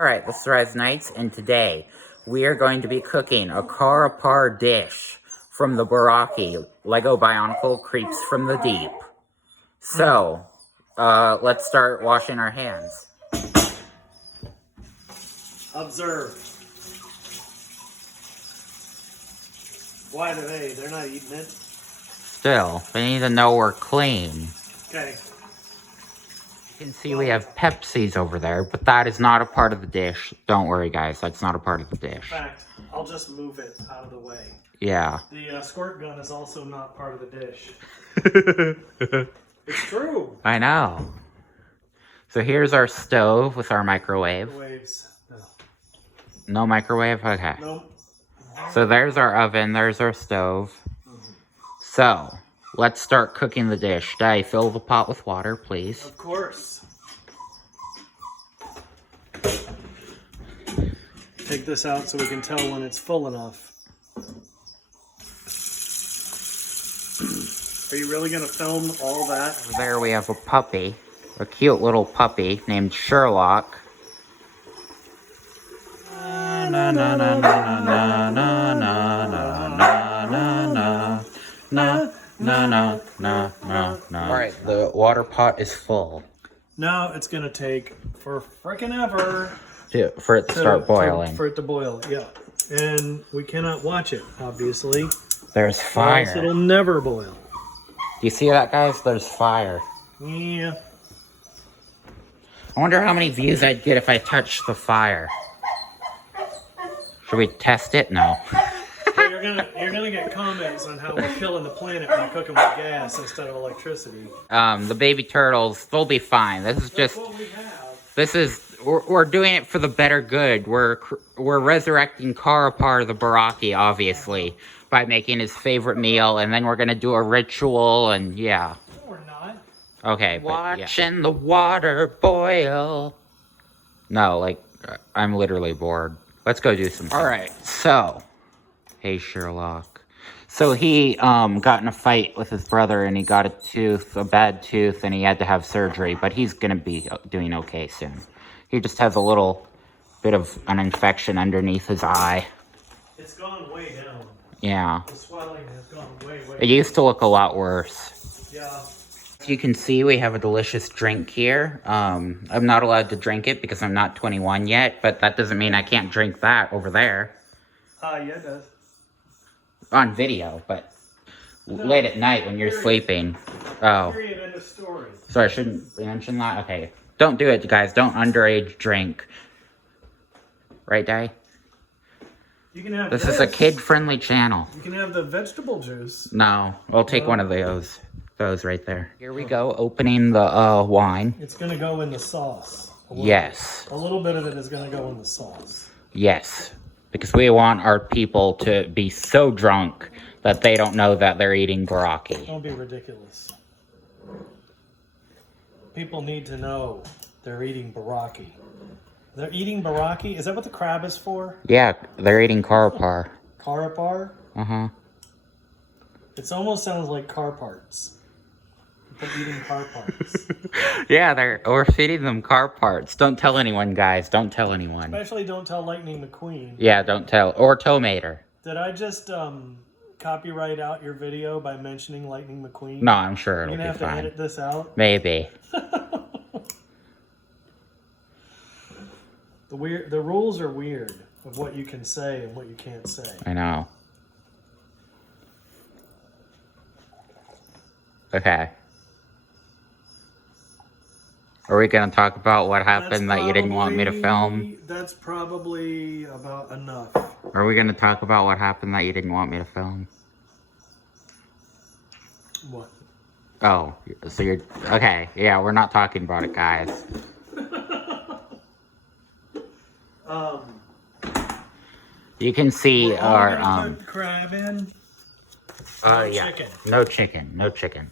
Alright, this is Rise Nights, and today we are going to be cooking a Carapar dish from the Baraki Lego Bionicle Creeps from the Deep. So, let's start washing our hands. Observe. Why do they? They're not eating it. Still, we need to know we're clean. Okay. You can see we have Pepsis over there, but that is not a part of the dish. Don't worry, guys, that's not a part of the dish. In fact, I'll just move it out of the way. Yeah. The squirt gun is also not part of the dish. It's true. I know. So here's our stove with our microwave. Microwaves. No. No microwave? Okay. Nope. So there's our oven, there's our stove. So, let's start cooking the dish. Daddy, fill the pot with water, please. Of course. Take this out so we can tell when it's full enough. Are you really going to film all that? Over there we have a puppy. A cute little puppy named Sherlock. Na na na na na na na na na na na na. Alright, the water pot is full. Now it's going to take for frickin' ever For it to start boiling. For it to boil, yeah. And we cannot watch it, obviously. There's fire. Or else it'll never boil. Do you see that, guys? There's fire. Yeah. I wonder how many views I'd get if I touched the fire. Should we test it? No. Well, you're gonna get comments on how we're killing the planet by cooking with gas instead of electricity. The baby turtles, they'll be fine. This is just... That's what we have. This is... We're doing it for the better good. We're resurrecting Carapar the Baraki, obviously, by making his favorite meal, and then we're gonna do a ritual, and yeah. No, we're not. Okay, watching the water boil. No, like, I'm literally bored. Let's go do some. Alright, so. Hey, Sherlock. So he, got in a fight with his brother, and he got a bad tooth, and he had to have surgery, but he's gonna be doing okay soon. He just has a little bit of an infection underneath his eye. It's gone way down. Yeah. The swelling has gone way It used to look a lot worse. Yeah. As you can see, we have a delicious drink here. I'm not allowed to drink it because I'm not 21 yet, but that doesn't mean I can't drink that over there. Yeah, it does. On video, but late at night when you're sleeping. Oh. Period, end of story. Sorry, I shouldn't mention that? Okay. Don't do it, guys. Don't underage drink. Right, Di? You can have This is a kid-friendly channel. You can have the vegetable juice. No, I'll take one of those. Those right there. Here we go, opening the wine. It's gonna go in the sauce. Yes. A little bit of it is gonna go in the sauce. Yes. Because we want our people to be so drunk that they don't know that they're eating Baraki. Don't be ridiculous. People need to know they're eating Baraki. They're eating Baraki? Is that what the crab is for? Yeah, they're eating Carapar. Carapar? Uh-huh. It almost sounds like car parts. They're eating car parts. Yeah, we're feeding them car parts. Don't tell anyone, guys. Don't tell anyone. Especially don't tell Lightning McQueen. Yeah, don't tell. Or Tomater. Did I just copyright out your video by mentioning Lightning McQueen? No, I'm sure it'll You're gonna be have fine. to edit this out? Maybe. The rules are weird of what you can say and what you can't say. I know. Okay. Are we going to talk about what happened that you didn't want me to film? That's probably about enough. Are we going to talk about what happened that you didn't want me to film? What? Oh, so you're... Okay, yeah, we're not talking about it, guys. You can see our... Put crab in? yeah. Chicken. No chicken. No chicken.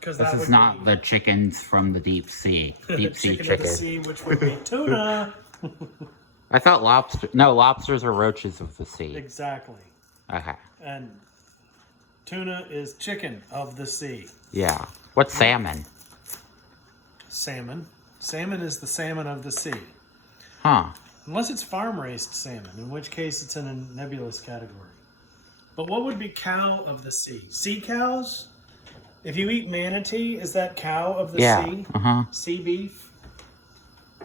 This is not the chickens from the deep sea. Deep sea chicken. chicken. Of the sea, which would be tuna. I thought lobsters are roaches of the sea. Exactly. Okay. And tuna is chicken of the sea. Yeah. What's salmon? Salmon. Salmon is the salmon of the sea. Huh. Unless it's farm-raised salmon, in which case it's in a nebulous category. But what would be cow of the sea? Sea cows? If you eat manatee, is that cow of the sea? Uh-huh. Sea beef?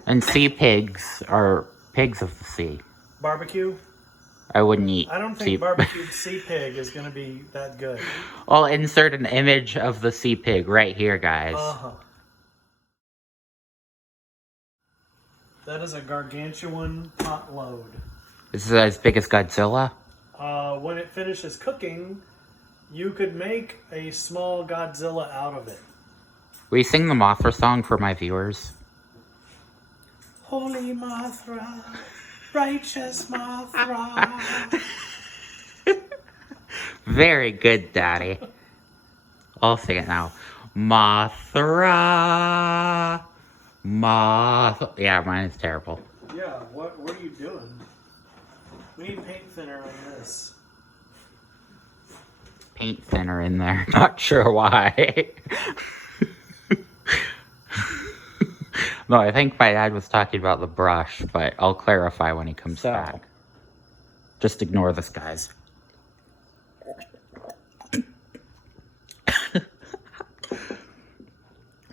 And sea pigs are pigs of the sea. Barbecue? I wouldn't eat. I don't think barbecued sea pig is going to be that good. I'll insert an image of the sea pig right here, guys. Uh-huh. That is a gargantuan pot load. This is as big as Godzilla? When it finishes cooking, you could make a small Godzilla out of it. Will you sing the Mothra song for my viewers? Holy Mothra, righteous Mothra. Very good, Daddy. I'll sing it now. Mothra. Yeah, mine is terrible. Yeah, what are you doing? We need paint thinner on this. Paint thinner in there. Not sure why. No, I think my dad was talking about the brush, but I'll clarify when he comes back. Just ignore this, guys.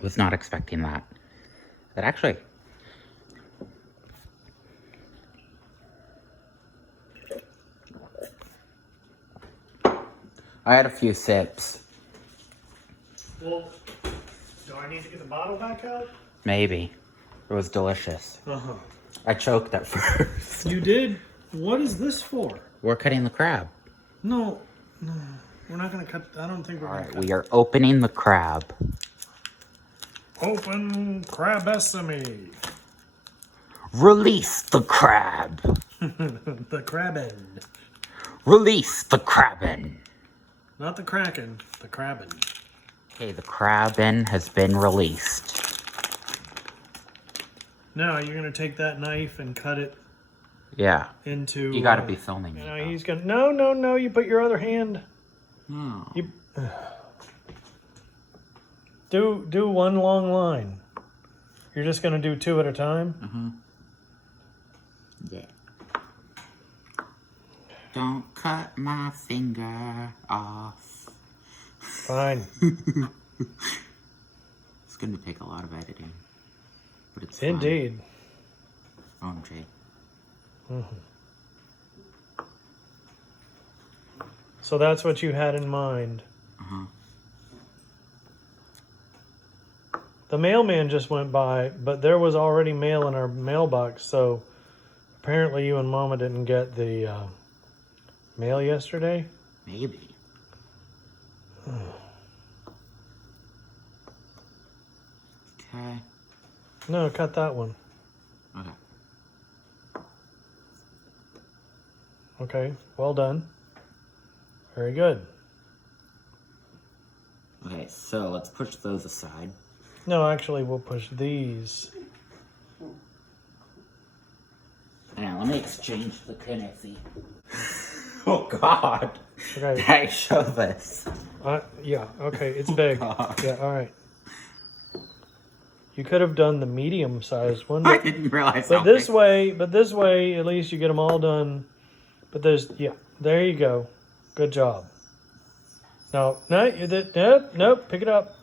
Was not expecting that. But actually... I had a few sips. Well, do I need to get the bottle back out? Maybe. It was delicious. Uh-huh. I choked at first. You did? What is this for? We're cutting the crab. No. We're not going to cut. I don't think we're going to cut. We are opening the crab. Open crab sesame. Release the crab. The crabbin. Release the crabbin. Not the kraken, the crabbin. Okay, the crabbin has been released. Now you're gonna take that knife and cut it. Yeah. Into. You gotta be filming me. He's gonna. No. You put your other hand. No. You. Do one long line. You're just gonna do two at a time. Yeah. Don't cut my finger off. Fine. It's gonna take a lot of editing. But it's fun. Indeed. OMG. So that's what you had in mind. The mailman just went by, but there was already mail in our mailbox, so apparently you and Mama didn't get the mail yesterday. Maybe. Okay. No, cut that one. Okay. Okay, well done. Very good. Okay, so let's push those aside. No, actually, we'll push these. Now, let me exchange the Kennedy. Oh, God. Okay. I show this. Yeah, okay, it's big. God. Yeah, all right. You could have done the medium-sized one. I didn't realize But this way, at least you get them all done. But there you go. Good job. No, nope, pick it up.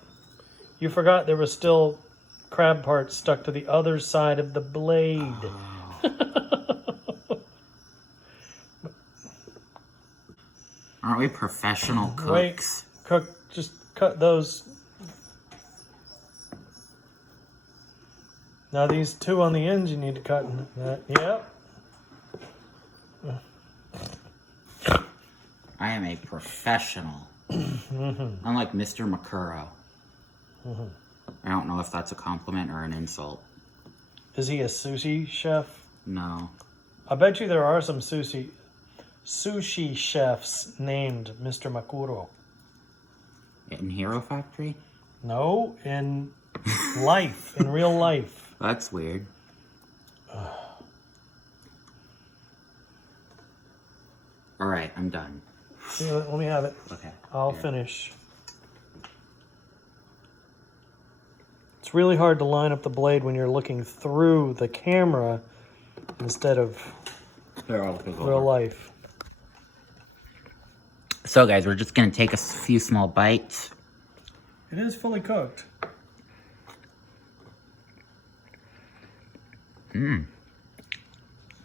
You forgot there was still crab parts stuck to the other side of the blade. Oh. Aren't we professional cooks? Wait, just cut those. Now these two on the ends you need to cut. Yep. I am a professional. Unlike Mr. McCurrow. I don't know if that's a compliment or an insult. Is he a sushi chef? No. I bet you there are some sushi chefs named Mr. Makuro. In Hero Factory? No, in life, in real life. That's weird. Alright, I'm done. Yeah, let me have it. Okay. I'll finish. It's really hard to line up the blade when you're looking through the camera instead of real life. So guys, we're just gonna take a few small bites. It is fully cooked.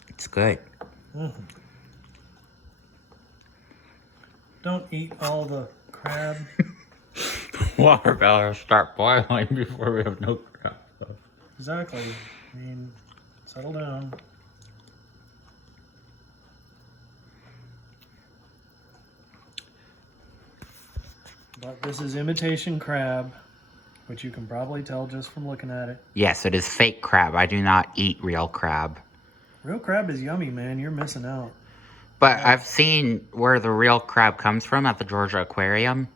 It's good. Mm-hmm. Don't eat all the crab. Water better start boiling before we have no crab. Exactly. I mean, settle down. But this is imitation crab, which you can probably tell just from looking at it. Yes, it is fake crab. I do not eat real crab. Real crab is yummy, man. You're missing out. But I've seen where the real crab comes from at the Georgia Aquarium.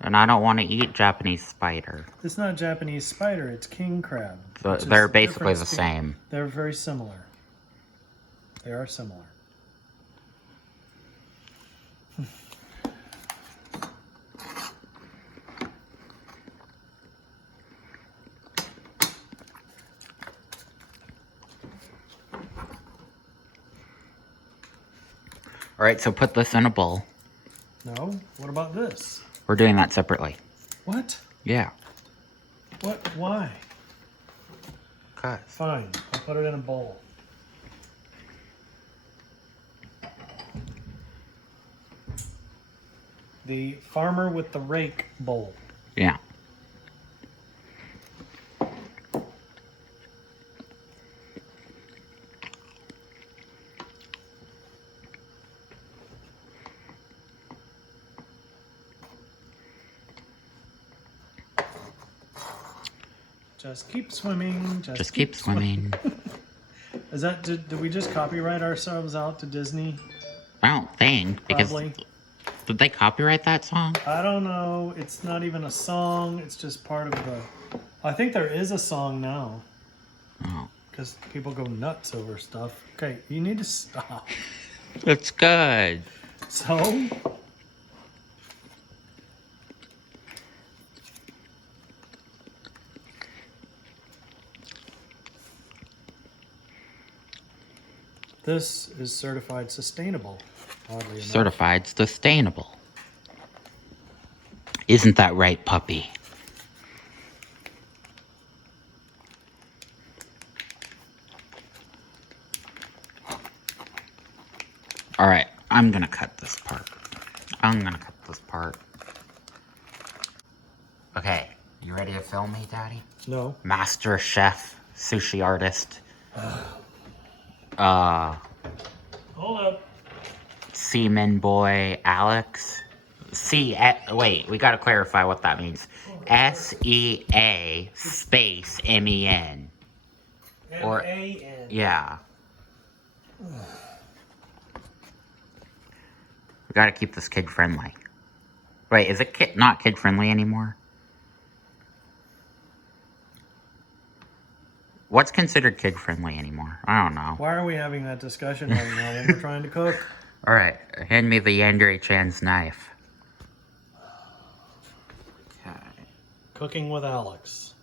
And I don't want to eat Japanese spider. It's not Japanese spider, it's king crab. So they're basically the same. They're very similar. They are similar. Alright, so put this in a bowl. No? What about this? We're doing that separately. What? Yeah. What? Why? Cause. Fine. I'll put it in a bowl. The farmer with the rake bowl. Yeah. Just keep swimming. Just keep swimming. Is that, did we just copyright ourselves out to Disney? I don't think, because Probably. did they copyright that song? I don't know. It's not even a song. It's just part of the... I think there is a song now. Oh. Because people go nuts over stuff. Okay, you need to stop. It's good. So... This is certified sustainable, oddly enough. Certified sustainable. Isn't that right, puppy? Alright, I'm gonna cut this part. Okay, you ready to film me, Daddy? No. Master chef, sushi artist. Hold up. Seaman boy Alex. Wait, we gotta clarify what that means. S-E-A space M-E-N. Or M-A-N. yeah. We gotta keep this kid friendly. Wait, is it not kid friendly anymore? What's considered kid friendly anymore? I don't know. Why are we having that discussion right now when we're trying to cook? Alright, hand me the Yandere Chan's knife. Okay. Cooking with Alex.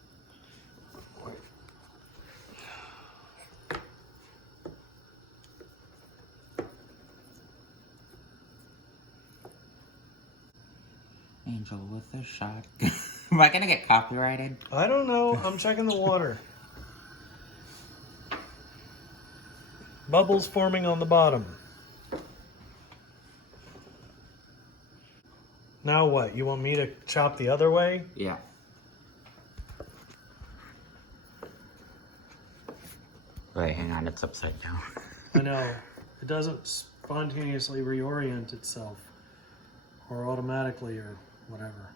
Angel with a shot. Am I gonna get copyrighted? I don't know. I'm checking the water. Bubbles forming on the bottom. Now what? You want me to chop the other way? Yeah. Wait, hang on, it's upside down. I know. It doesn't spontaneously reorient itself. Or automatically or whatever.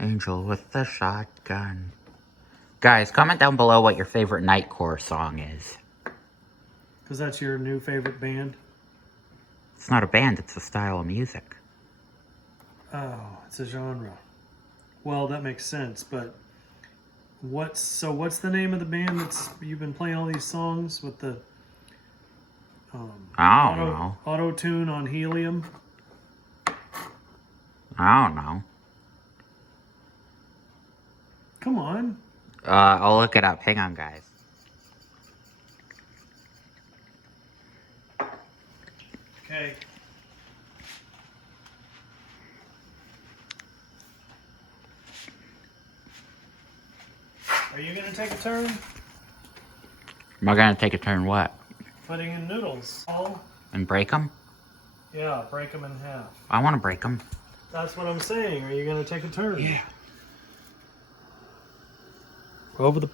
Angel with the shotgun. Guys, comment down below what your favorite Nightcore song is. Because that's your new favorite band? It's not a band, it's a style of music. Oh, it's a genre. Well, that makes sense, but what's the name of the band that's you've been playing all these songs with the I don't know. auto-tune on helium? I don't know. Come on. I'll look it up. Hang on, guys. Okay. Are you gonna take a turn? Am I gonna take a turn what? Putting in noodles. Oh. And break them? Yeah, break them in half. I want to break them. That's what I'm saying. Are you gonna take a turn? Yeah. Over the...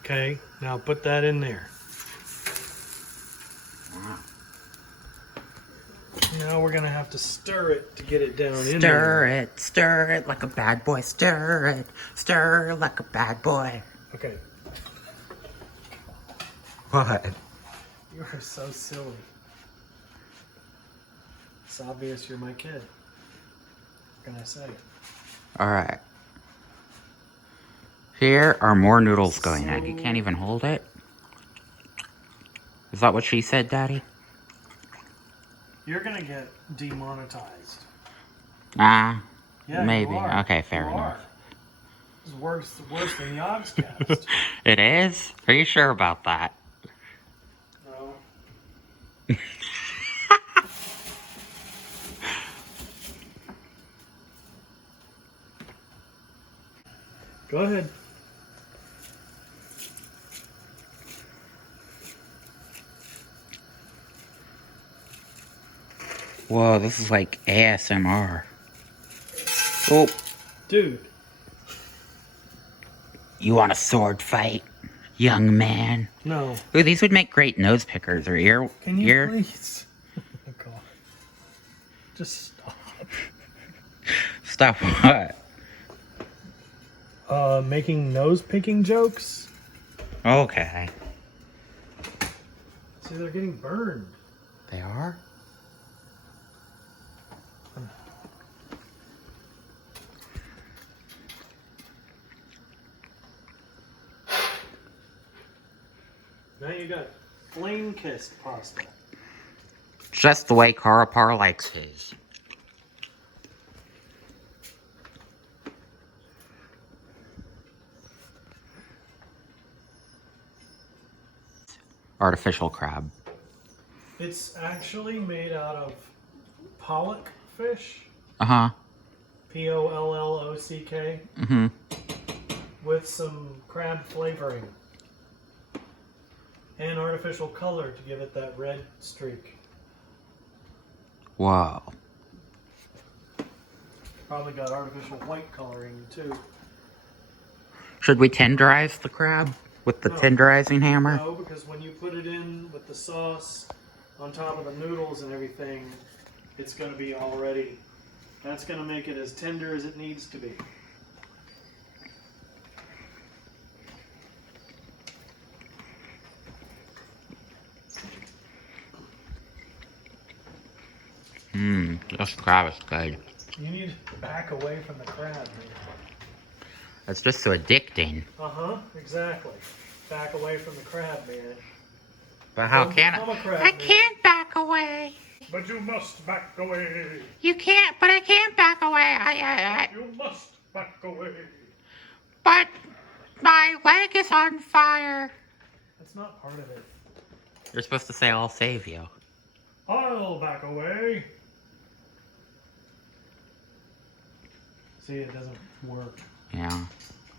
Okay, now put that in there. Wow. Now we're gonna have to stir it to get it down in there. Stir it like a bad boy. Stir it like a bad boy. Okay. What? You are so silly. It's obvious you're my kid. What can I say? Alright. Here are more noodles going in. You can't even hold it? Is that what she said, Daddy? You're gonna get demonetized. Yeah, You maybe. are. Okay, fair You enough. are. It's worse than Yogscast. It is? Are you sure about that? No. Go ahead. Whoa, this is like ASMR. Oh. Dude. You want a sword fight, young man? No. Ooh, these would make great nose pickers or ear. Can you please? Oh, God. Just stop. Stop what? Making nose picking jokes? Okay. See, they're getting burned. They are? Now you got flame-kissed pasta. Just the way Carapar likes his. Artificial crab. It's actually made out of pollock fish. Uh-huh. Pollock. Mm-hmm. With some crab flavoring. And artificial color to give it that red streak. Whoa. Probably got artificial white coloring too. Should we tenderize the crab with the tenderizing hammer? No, because when you put it in with the sauce on top of the noodles and everything, it's going to be already, that's going to make it as tender as it needs to be. This crab is good. You need to back away from the crab, man. It's just so addicting. Uh-huh, exactly. Back away from the crab, man. But how can I? I can't back away. But you must back away. You can't, but I can't back away. You must back away. But my leg is on fire. That's not part of it. You're supposed to say, I'll save you. I'll back away. See, it doesn't work. Yeah.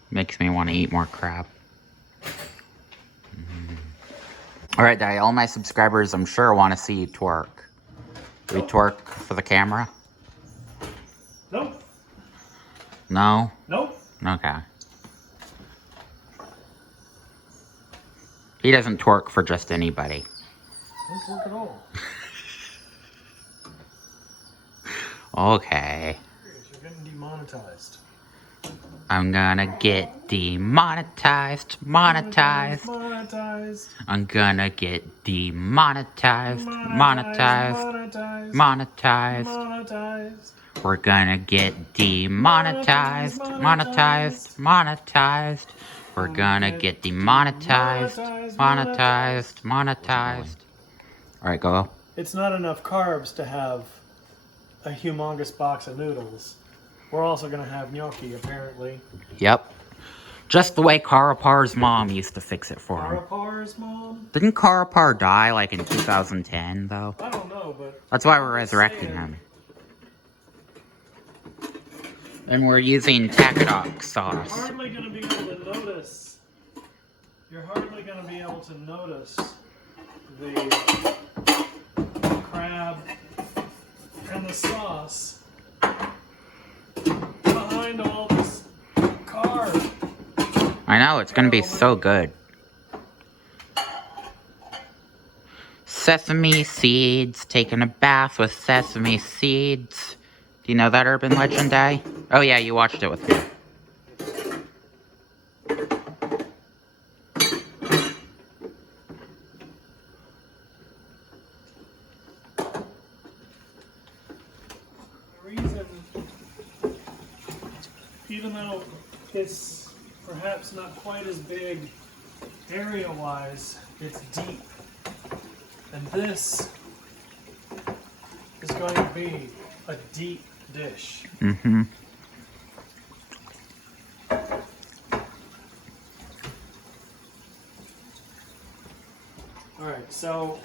Makes me want to eat more crab. Alright, Daddy, all my subscribers, I'm sure, want to see you twerk. We twerk for the camera? Nope. No? Nope. Okay. He doesn't twerk for just anybody. Don't work at all. Okay. You're getting demonetized. I'm gonna get demonetized. Monetized. Monetized. I'm gonna get demonetized. Monetized. Monetized. Monetized. Monetized. We're gonna get demonetized. Monetized. Monetized. We're gonna get demonetized. Monetized. Monetized. Alright, go. it's not enough carbs to have a humongous box of noodles. We're also going to have gnocchi, apparently. Yep. Just the way Carapar's mom used to fix it for him. Carapar's mom? Didn't Carapar die, like, in 2010, though? I don't know, but... That's why we're resurrecting him. And we're using takoyaki sauce. You're hardly going to be able to notice... You're hardly going to be able to notice the crab and the sauce behind all this carb. I know, it's gonna be so good. Sesame seeds, taking a bath with sesame seeds. Do you know that urban legend, Day? Oh yeah, you watched it with me. The reason, even though it's perhaps not quite as big area-wise, it's deep. And this is going to be a deep dish. Mm-hmm. All right, so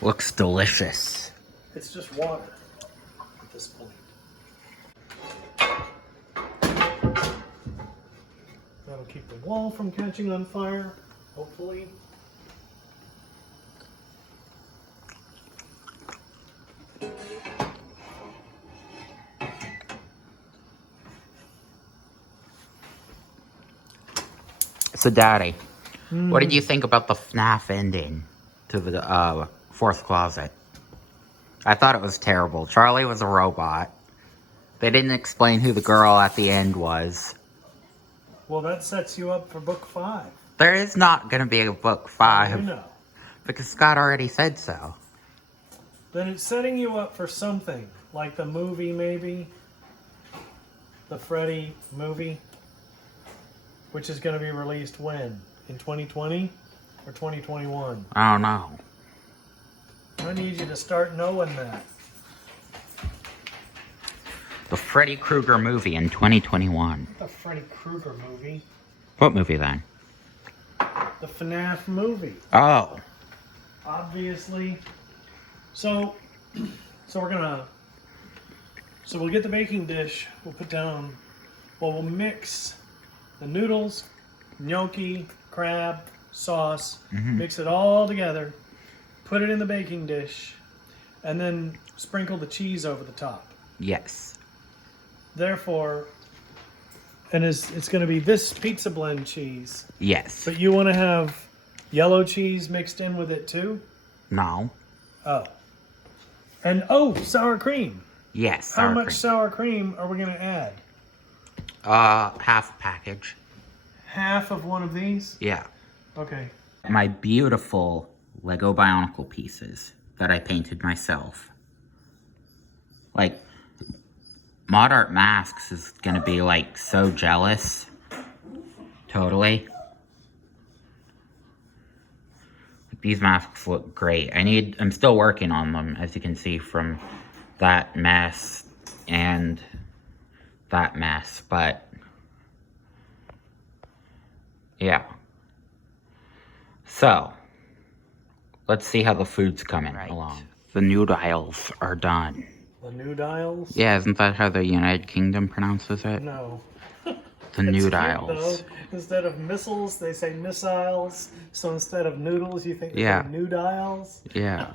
Looks delicious. it's just water at this point. That'll keep the wall from catching on fire, hopefully. So, Daddy, what did you think about the FNAF ending to the fourth closet? I thought it was terrible. Charlie was a robot. They didn't explain who the girl at the end was. Well, that sets you up for book 5. There is not going to be a book I 5. know. Because Scott already said so. Then it's setting you up for something, like the movie maybe, the Freddy movie, which is going to be released when? In 2020 or 2021? I don't know. I need you to start knowing that. The Freddy Krueger movie in 2021. The Freddy Krueger movie. What movie then? The FNAF movie. Oh. Obviously. So we'll get the baking dish. We'll put down, we'll mix the noodles, gnocchi, crab, sauce, mix it all together, put it in the baking dish, and then sprinkle the cheese over the top. Yes. Therefore, and it's going to be this pizza blend cheese. Yes. But you want to have yellow cheese mixed in with it too? No. Oh. And sour cream. Yes. How much sour cream are we going to add? Half a package. Half of one of these? Yeah. Okay. My beautiful Lego Bionicle pieces that I painted myself. Like, Mod Art Masks is gonna be, like, so jealous. Totally. These masks look great. I'm still working on them, as you can see from that mess and that mess, but yeah. So, let's see how the food's coming along. The noodles are done. The noodles? Yeah, isn't that how the United Kingdom pronounces it? No. The noodles. Instead of missiles, they say missiles. So instead of noodles, you think they Yeah. say noodiles? Yeah.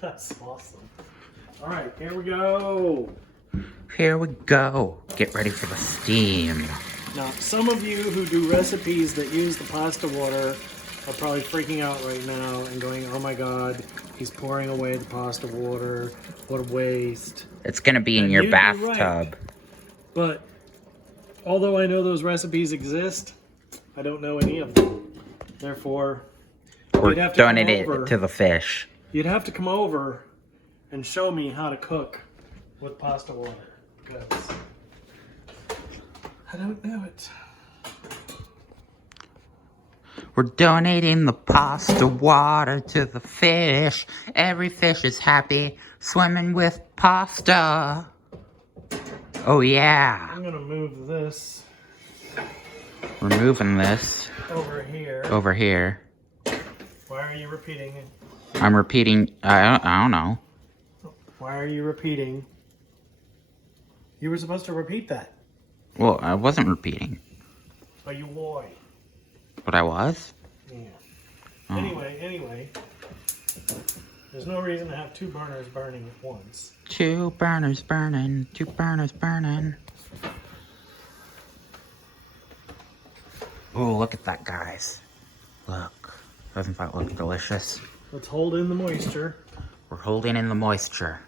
That's awesome. All right, here we go. Here we go. Get ready for the steam. Now, some of you who do recipes that use the pasta water are probably freaking out right now and going, oh my God, he's pouring away the pasta water. What a waste. It's gonna be in And your you'd be bathtub. right. But although I know those recipes exist, I don't know any of them. Therefore, We're you'd have to come donating over. it to the fish. You'd have to come over and show me how to cook with pasta water, because I don't know it. We're donating the pasta water to the fish. Every fish is happy swimming with pasta. Oh yeah. I'm gonna move this We're moving this over here. over here. Why are you repeating it? I'm repeating. I don't know. Why are you repeating? You were supposed to repeat that. Well, I wasn't repeating. Oh, you why? But I was? Yeah. Oh. Anyway. There's no reason to have two burners burning at once. Two burners burning. Two burners burning. Oh, look at that, guys. Look. Doesn't that look delicious? Let's hold in the moisture. We're holding in the moisture.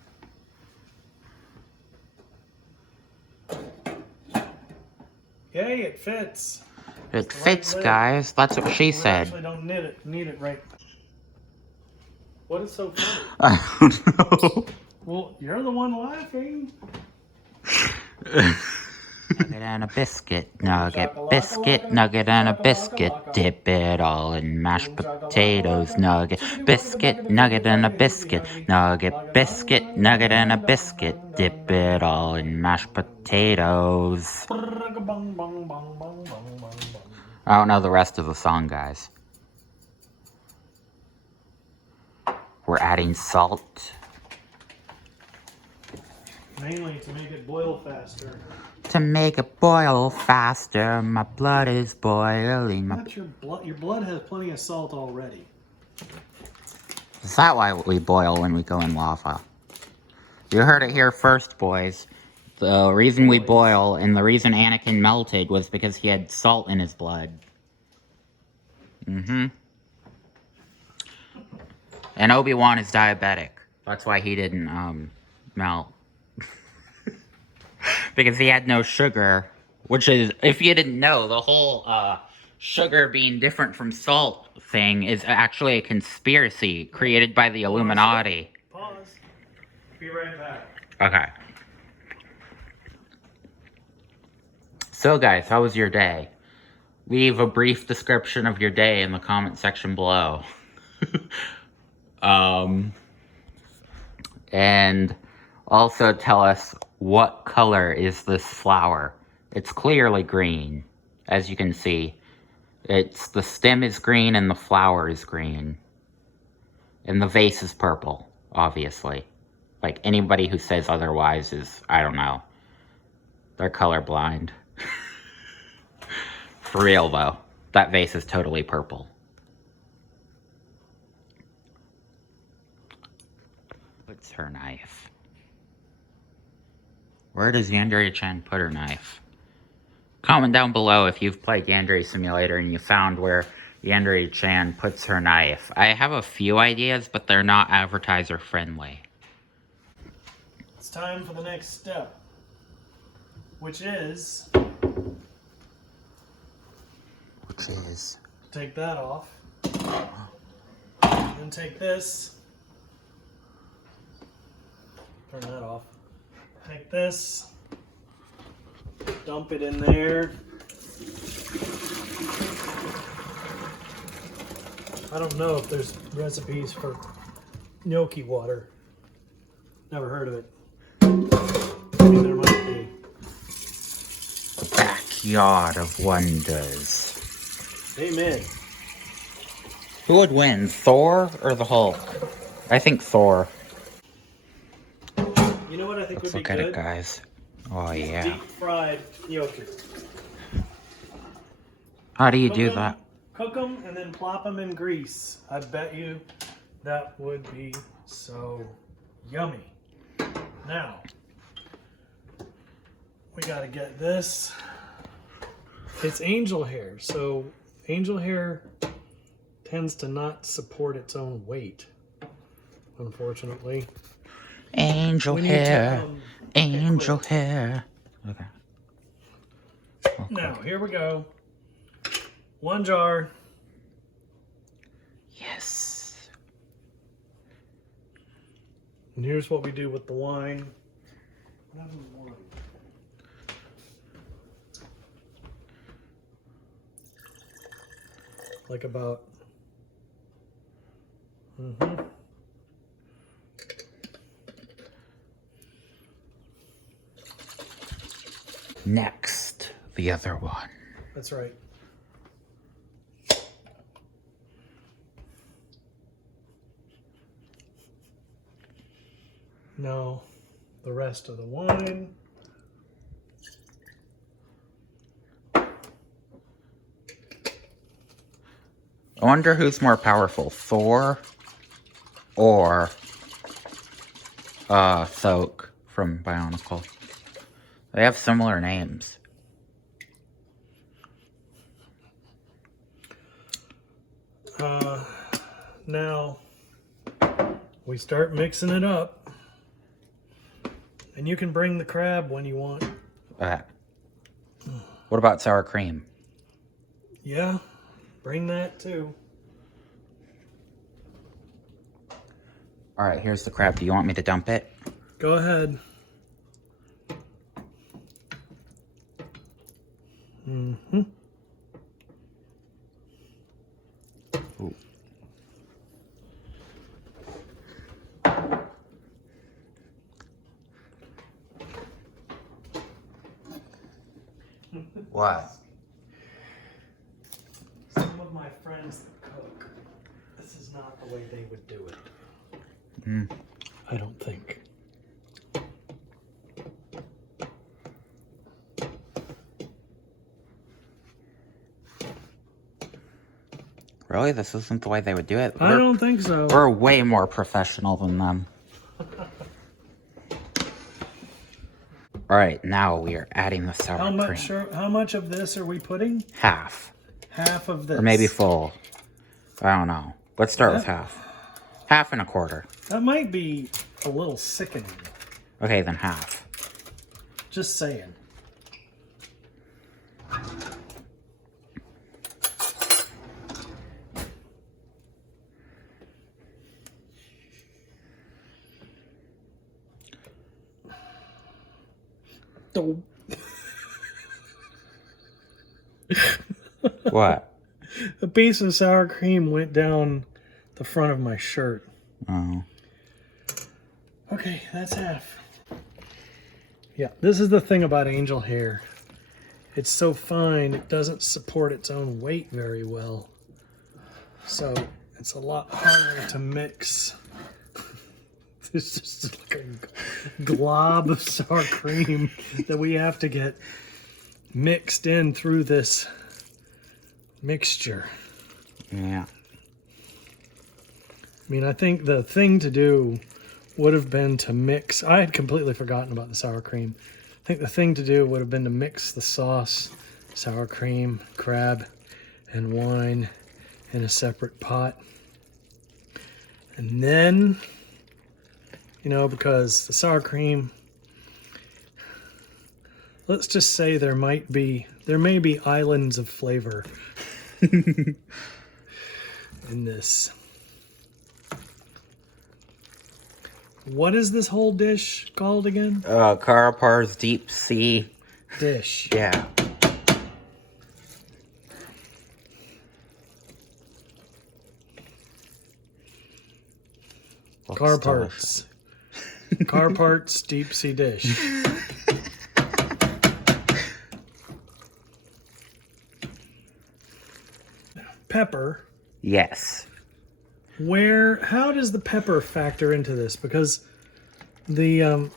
Yay, it fits. It fits, guys. That's what she said. Actually, don't need it right. What is so funny? I don't know. Well, you're the one laughing. Nugget and a biscuit, nugget, biscuit, nugget and a biscuit. Dip it all in mashed potatoes, nugget, biscuit, nugget and a biscuit, nugget, biscuit, nugget and a biscuit. Dip it all in mashed potatoes. I don't know the rest of the song, guys. We're adding salt. Mainly to make it boil faster. To make it boil faster, my blood is boiling. Not your blood. Your blood has plenty of salt already. Is that why we boil when we go in lava? You heard it here first, boys. The reason we boil and the reason Anakin melted was because he had salt in his blood. Mm-hmm. And Obi-Wan is diabetic. That's why he didn't, melt. Because he had no sugar. Which is, if you didn't know, the whole, sugar being different from salt thing is actually a conspiracy created by the Illuminati. Pause. Be right back. Okay. So guys, how was your day? Leave a brief description of your day in the comment section below. And also tell us what color is this flower. It's clearly green, as you can see. The stem is green and the flower is green. And the vase is purple, obviously. Like, anybody who says otherwise is, I don't know. They're colorblind. For real, though. That vase is totally purple. Puts her knife. Where does Yandere-chan put her knife? Comment down below if you've played Yandere Simulator and you found where Yandere-chan puts her knife. I have a few ideas, but they're not advertiser friendly. It's time for the next step, which is take that off, and take this, turn that off, take this, dump it in there. I don't know if there's recipes for gnocchi water. Never heard of it. Maybe there might be. Backyard of wonders. Amen. Who would win, Thor or the Hulk? I think Thor. You know what I think Let's would look be at good? it, guys. Oh, yeah. Deep fried gnocchi. How do you do that? Cook them and then plop them in grease. I bet you that would be so yummy. Now, we gotta get this. It's angel hair, so angel hair tends to not support its own weight, unfortunately. Angel hair. Angel hair. Okay. Now, here we go. 1 jar. Yes. And here's what we do with the wine. like about. Next, the other one. That's right. Now, the rest of the wine. I wonder who's more powerful, Thor or Soak from Bionicle. They have similar names. Now, we start mixing it up. And you can bring the crab when you want. What about sour cream? Yeah, bring that too. All right, here's the crab. Do you want me to dump it? Go ahead. Mm-hmm. Ooh. What? Some of my friends that cook, this is not the way they would do it. I don't think. Really? This isn't the way they would do it? I don't think so. We're way more professional than them. All right, now we are adding the sour cream. How much of this are we putting? Half. Half of this. Or maybe full. I don't know. Let's start with half. Half and a quarter. That might be a little sickening. Okay, then half. Just saying. What? A piece of sour cream went down the front of my shirt. Oh. Okay, that's half. Yeah, this is the thing about angel hair. It's so fine, it doesn't support its own weight very well. So it's a lot harder to mix. It's just like a glob of sour cream that we have to get mixed in through this mixture. Yeah. I mean, I think the thing to do would have been to mix. I had completely forgotten about the sour cream. I think the thing to do would have been to mix the sauce, sour cream, crab, and wine in a separate pot. And then, you know, because the sour cream, let's just say there may be islands of flavor in this. What is this whole dish called again? Carapar's deep sea dish. Yeah. Carapar's. Carapar's deep sea dish. Pepper. Yes. How does the pepper factor into this? Because the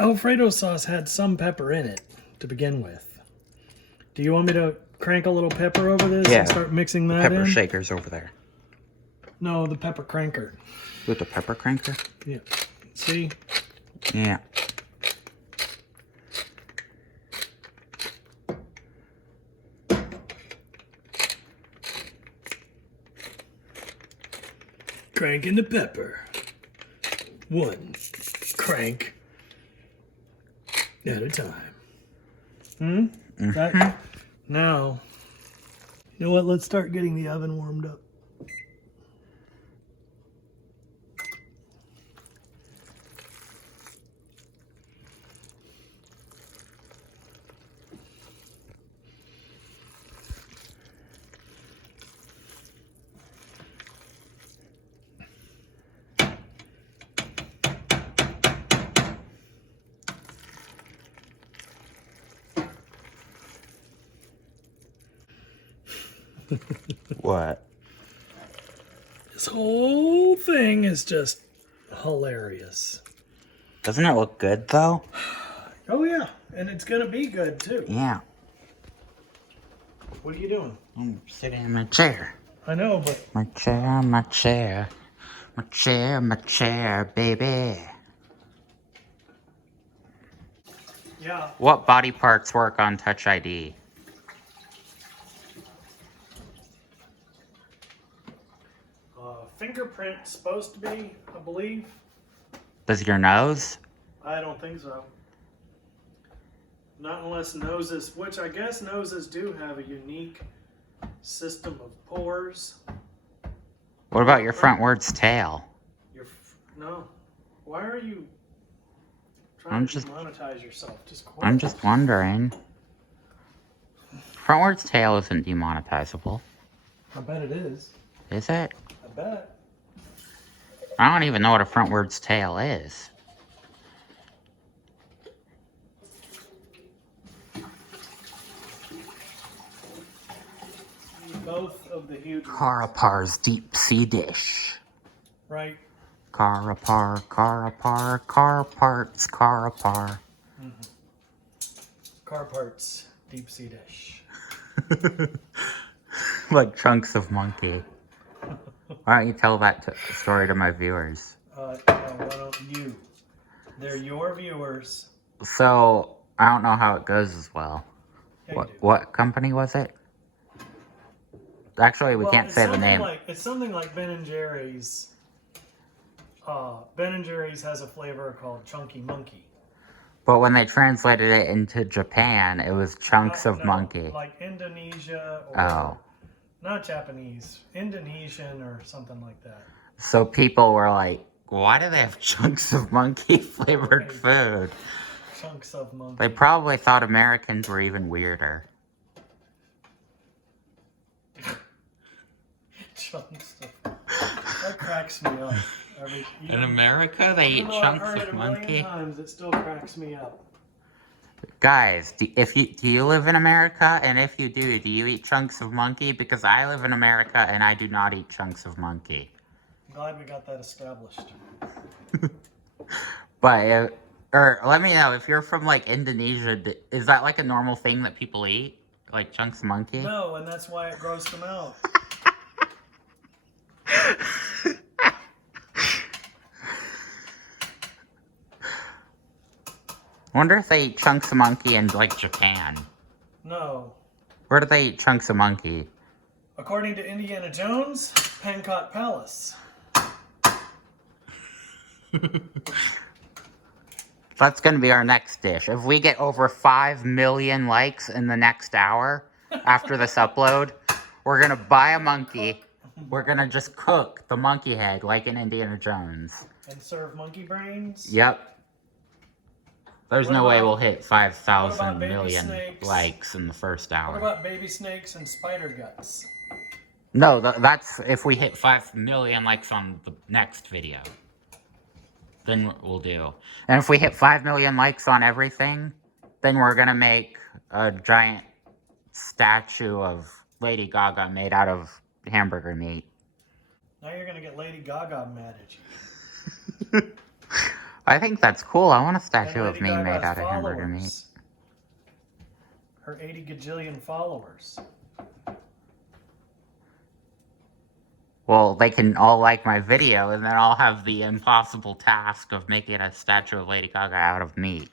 Alfredo sauce had some pepper in it to begin with. Do you want me to crank a little pepper over this and start mixing that in? Pepper shaker's over there. No, the pepper cranker. With the pepper cranker? Yeah. See? Yeah. Cranking the pepper. One crank at a time. Now, you know what? Let's start getting the oven warmed up. What? This whole thing is just hilarious. Doesn't it look good, though? Oh, yeah. And it's going to be good, too. Yeah. What are you doing? I'm sitting in my chair. I know, but... My chair, my chair. My chair, my chair, baby. Yeah. What body parts work on Touch ID? Fingerprint supposed to be, I believe. Does your nose? I don't think so. Not unless noses, which I guess noses do have a unique system of pores. What about your frontwards tail? No. Why are you trying to monetize yourself? Just quit. I'm just wondering. Frontwards tail isn't demonetizable. I bet it is. Is it? I bet. I don't even know what a frontwards tail is. Both of the huge Carapar's deep sea dish. Right. Carapar, Carapar, car parts, Carapar. Car parts, deep sea dish. Like chunks of monkey. Why don't you tell that story to my viewers? No, why don't you? They're your viewers. So, I don't know how it goes as well. Yeah, What company was it? Actually, we can't say the name. It's something like Ben & Jerry's. Ben & Jerry's has a flavor called Chunky Monkey. But when they translated it into Japan, it was chunks of monkey. Like Indonesia or not Japanese, Indonesian or something like that. So people were like, why do they have chunks of monkey flavored food? Chunks of monkey. They probably thought Americans were even weirder. Chunks of... That cracks me up. In America, they eat chunks of monkey? A million times, it still cracks me up. Guys, do you live in America? And if you do you eat chunks of monkey? Because I live in America and I do not eat chunks of monkey. I'm glad we got that established. But, or let me know, if you're from like Indonesia, is that like a normal thing that people eat? Like chunks of monkey? No, and that's why it grossed them out. Wonder if they eat chunks of monkey in like Japan. No. Where do they eat chunks of monkey? According to Indiana Jones, Pancot Palace. That's going to be our next dish. If we get over 5 million likes in the next hour after this upload, we're going to buy a monkey. We're going to just cook the monkey head like in Indiana Jones. And serve monkey brains? Yep. There's no way we'll hit 5,000 million snakes? likes in the first hour. What about baby snakes and spider guts? No, that's if we hit 5 million likes on the next video. Then we'll do. And if we hit 5 million likes on everything, then we're going to make a giant statue of Lady Gaga made out of hamburger meat. Now you're going to get Lady Gaga mad at you. I think that's cool. I want a statue of me made out of hamburger meat. Her 80 gajillion followers. Well, they can all like my video, and then I'll have the impossible task of making a statue of Lady Gaga out of meat.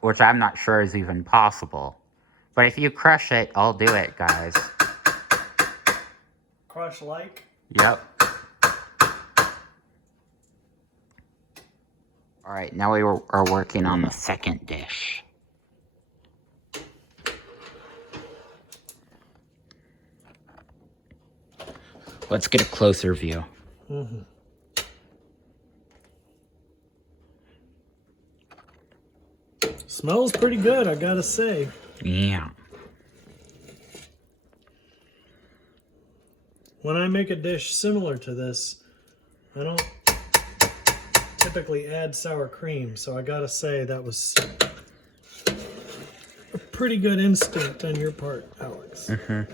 Which I'm not sure is even possible. But if you crush it, I'll do it, guys. Crush like? Yep. Alright, now we are working on the second dish. Let's get a closer view. Mm-hmm. Smells pretty good, I gotta say. Yeah. When I make a dish similar to this, I don't typically add sour cream, so I gotta say that was a pretty good instinct on your part, Alex. Mm-hmm.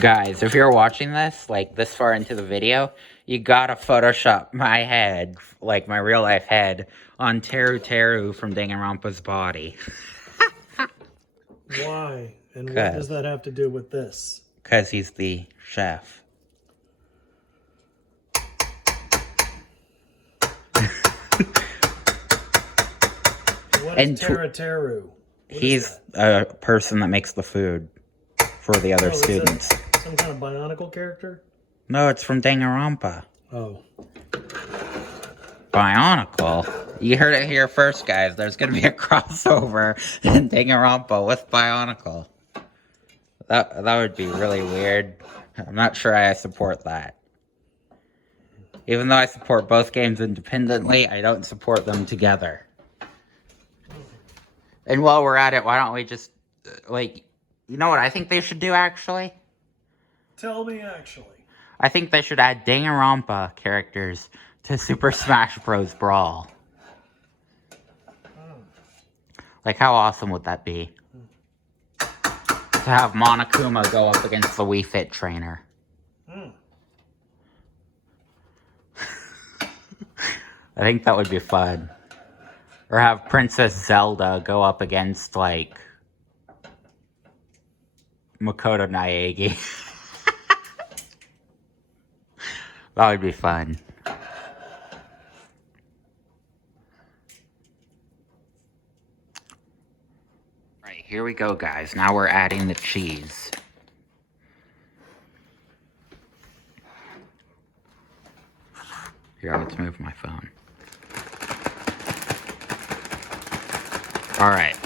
Guys, if you're watching this, like, this far into the video, you gotta Photoshop my head, like, my real-life head, on Teru Teru from Danganronpa's body. Why? And what does that have to do with this? Because he's the chef. What is Teru? He's a person that makes the food for the other students. Some kind of bionicle character? No, it's from Danganronpa. Oh. Bionicle? You heard it here first, guys. There's going to be a crossover in Danganronpa with Bionicle. That would be really weird. I'm not sure I support that. Even though I support both games independently, I don't support them together. And while we're at it, why don't we just, like, you know what I think they should do, actually? Tell me, actually. I think they should add Danganronpa characters to Super Smash Bros. Brawl. Like, how awesome would that be? To have Monokuma go up against the Wii Fit trainer. I think that would be fun. Or have Princess Zelda go up against, like, Makoto Naegi. That would be fun. Right, here we go, guys. Now we're adding the cheese. Here, let's move my phone. Alright.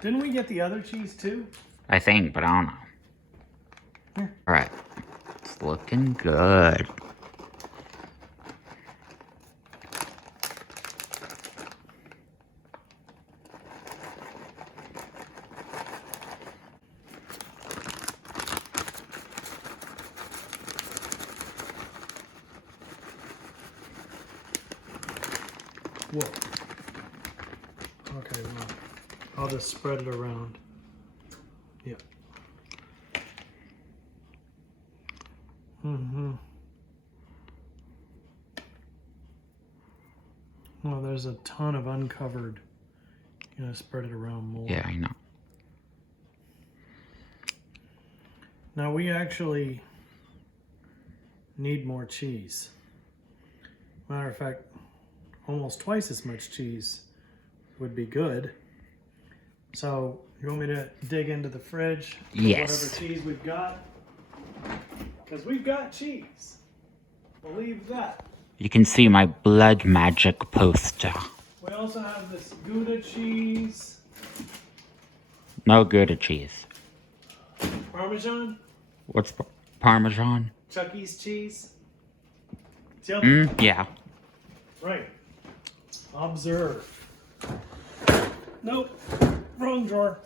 Didn't we get the other cheese too? I think, but I don't know. Alright. It's looking good. Whoa. Okay, well, I'll just spread it around. Yep. Well, there's a ton of uncovered. You gotta spread it around more. Yeah, I know. Now we actually need more cheese. Matter of fact, almost twice as much cheese would be good. So, you want me to dig into the fridge? Yes. Whatever cheese we've got? Because we've got cheese. Believe that. You can see my blood magic poster. We also have this Gouda cheese. No Gouda cheese. Parmesan? What's Parmesan? Chuck E. cheese? Yep. Yeah. Right. Observe. Nope. Wrong drawer.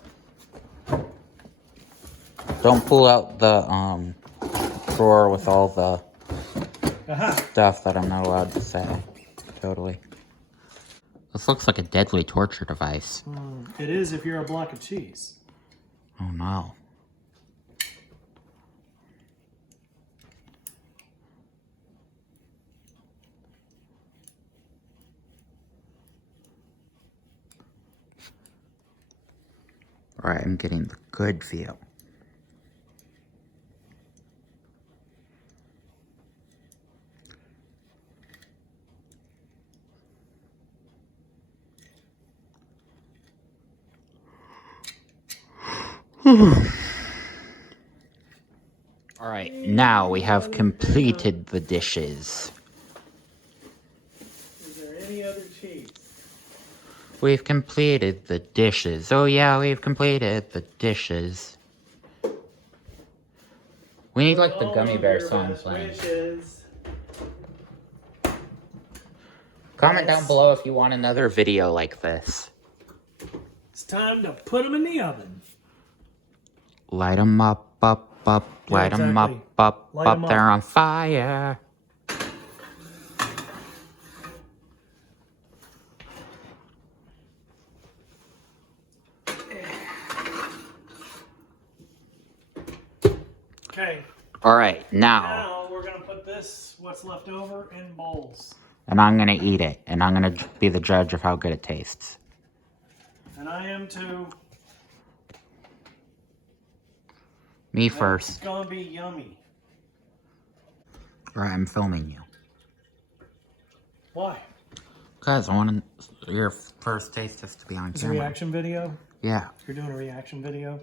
Don't pull out the drawer with all the stuff that I'm not allowed to say. Totally. This looks like a deadly torture device. It is if you're a block of cheese. Oh no. Alright, I'm getting the good view. Alright, now we have completed the dishes. Is there any other cheese? We've completed the dishes. Oh yeah, we've completed the dishes. We need like the gummy bear song playing. Comment down below if you want another video like this. It's time to put them in the oven. Light them up, light them up, they're on fire. Okay. All right, Now we're gonna put this, what's left over, in bowls. And I'm gonna eat it, and I'm gonna be the judge of how good it tastes. And I am too. Me first. It's gonna be yummy. All right, I'm filming you. Why? Because I want your first taste just to be on It's a camera. reaction video? Yeah. You're doing a reaction video?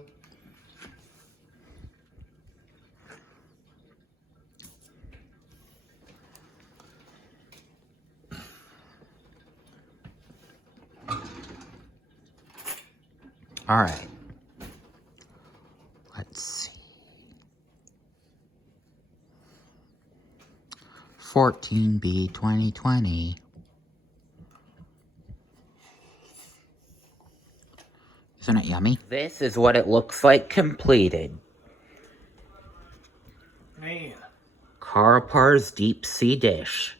All right. Let's see. 14B 2020. Isn't it yummy? This is what it looks like completed. Man. Carapar's deep sea dish.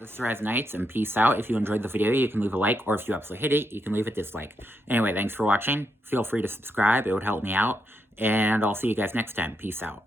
This is Rise Nights, and peace out. If you enjoyed the video, you can leave a like, or if you absolutely hate it, you can leave a dislike. Anyway, thanks for watching. Feel free to subscribe. It would help me out. And I'll see you guys next time. Peace out.